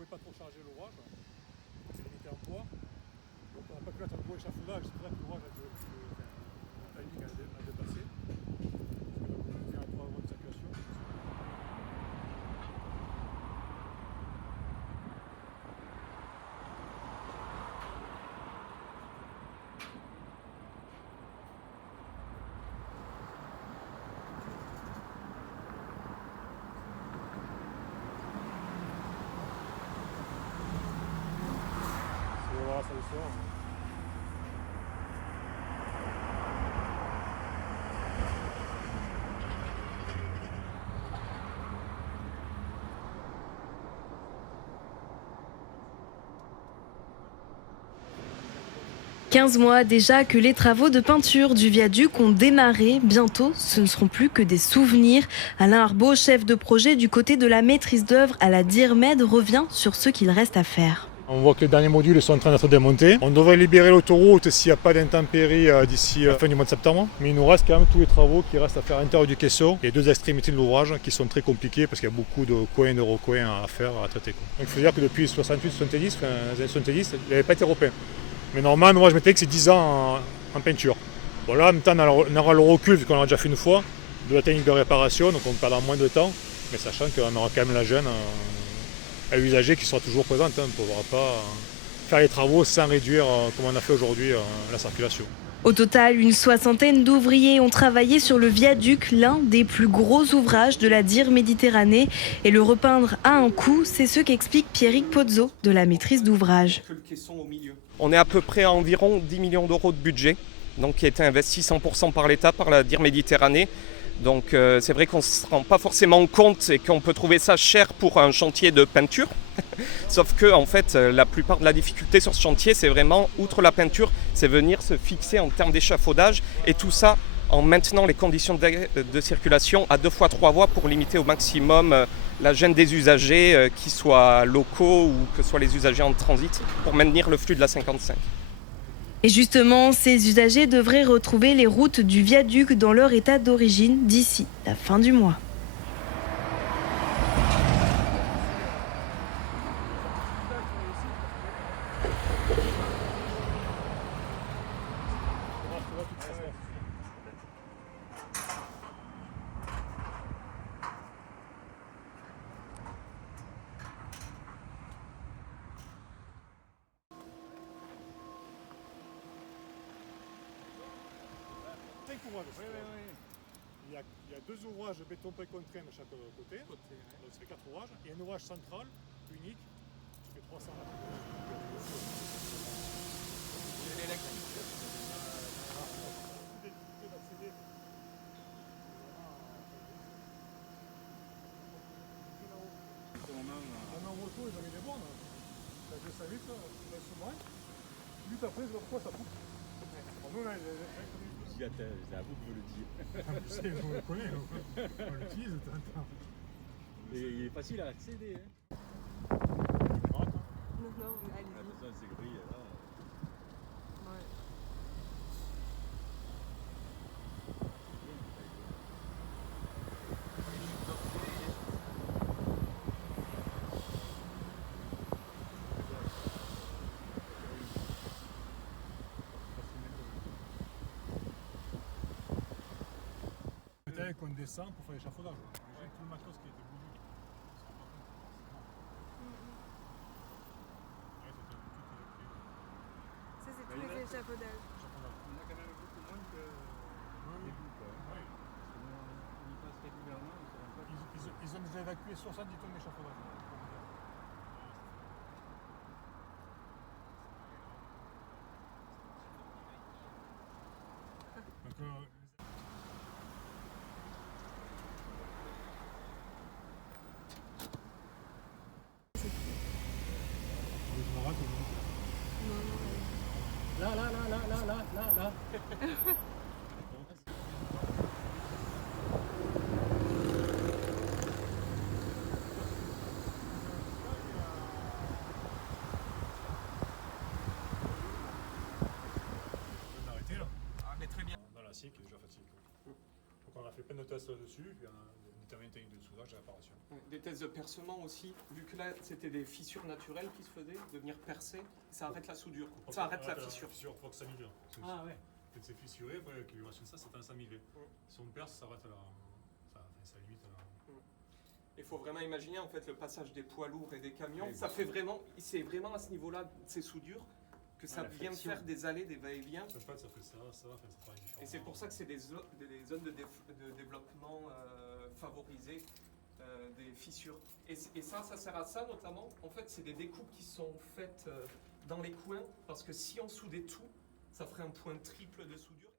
pouvait pas trop charger l'ouvrage, c'est limité en poids. Donc on n'a pas pu mettre un gros échafaudage, c'est pour ça que l'ouvrage le timing a dépassé. Parce qu'on a fait un 3 euros de circulation. Voilà, ça le sort. « 15 mois déjà que les travaux de peinture du viaduc ont démarré. Bientôt, ce ne seront plus que des souvenirs. Alain Arbeau, chef de projet du côté de la maîtrise d'œuvre à la DIRMED, revient sur ce qu'il reste à faire. On voit que les derniers modules sont en train d'être démontés. On devrait libérer l'autoroute s'il n'y a pas d'intempéries d'ici la fin du mois de septembre. Mais il nous reste quand même tous les travaux qui restent à faire à l'intérieur du caisson. Il y a deux extrémités de l'ouvrage qui sont très compliquées parce qu'il y a beaucoup de coins et de recoins à faire, à traiter. Donc il faut dire que depuis 68-70, enfin, les années 70, il n'avait pas été repeint. Mais normalement, moi je m'étais dit que c'est 10 ans en peinture. Bon là, en même temps, on aura le recul, vu qu'on l'a déjà fait une fois, de la technique de réparation, donc on perdra moins de temps. Mais sachant qu'on aura quand même la gêne à l'usager qui sera toujours présente. On ne pourra pas faire les travaux sans réduire, comme on a fait aujourd'hui, la circulation. Au total, une soixantaine d'ouvriers ont travaillé sur le viaduc, l'un des plus gros ouvrages de la DIR Méditerranée. Et le repeindre a un coût, c'est ce qu'explique Pierrick Pozzo de la maîtrise d'ouvrage. On est à peu près à environ 10 millions d'euros de budget, donc qui a été investi 100% par l'État, par la DIR Méditerranée. Donc c'est vrai qu'on ne se rend pas forcément compte et qu'on peut trouver ça cher pour un chantier de peinture. Sauf que en fait, la plupart de la difficulté sur ce chantier, c'est vraiment, outre la peinture, c'est venir se fixer en termes d'échafaudage. Et tout ça en maintenant les conditions de circulation à 2 fois 3 voies pour limiter au maximum la gêne des usagers, qu'ils soient locaux ou que ce soit les usagers en transit, pour maintenir le flux de la 55. Et justement, ces usagers devraient retrouver les routes du viaduc dans leur état d'origine d'ici la fin du mois. Il y a 2 ouvrages de béton précontraint de chaque côté, donc ça fait 4 ouvrages, et un ouvrage central, unique, qui fait 300 mètres. En moto, ils avaient des bornes. Ça fait 5 litres, souvent. Juste après, je vois pourquoi ça coupe. Bon, nous, là, C'est à vous que je le dis. on le connaît, on l'utilise de temps en temps. Et il est facile à accéder. Hein. Non, allez-y. Attention, c'est gris là. Ouais. Peut-être qu'on descend pour faire l'échafaudage. J'ai tout le matos qui a été bougé. Ça, c'est tous les échafaudages. On a quand même beaucoup moins que début. Quoi. Oui. On y passe régulièrement, on se rend pas compte. Ils ont déjà évacué 70 tonnes d'échafaudage. Donc, dans l'acier qui est déjà fatigué. Donc on a fait plein de tests là-dessus, puis on a déterminé techniques de soudage et réparation. Des tests de percement aussi, vu que là c'était des fissures naturelles qui se faisaient, de venir percer, ça arrête la soudure, ça arrête la fissure. La fissure pour que ça migre. Ah ouais. Quand c'est fissuré, après avec l'élévation de ça tendance à migrer. Si on perce, ça arrête ça limite la... Il faut vraiment imaginer en fait le passage des poids lourds et des camions, ça fait vraiment, c'est vraiment à ce niveau-là, ces soudures, que ça vient faire des allées, des va-et-vient. En fait, ça fait ça travaille différemment. Et c'est pour ça que c'est des zones de développement favorisées des fissures. Et ça sert à ça notamment. En fait, c'est des découpes qui sont faites dans les coins, parce que si on soudait tout, ça ferait un point triple de soudure.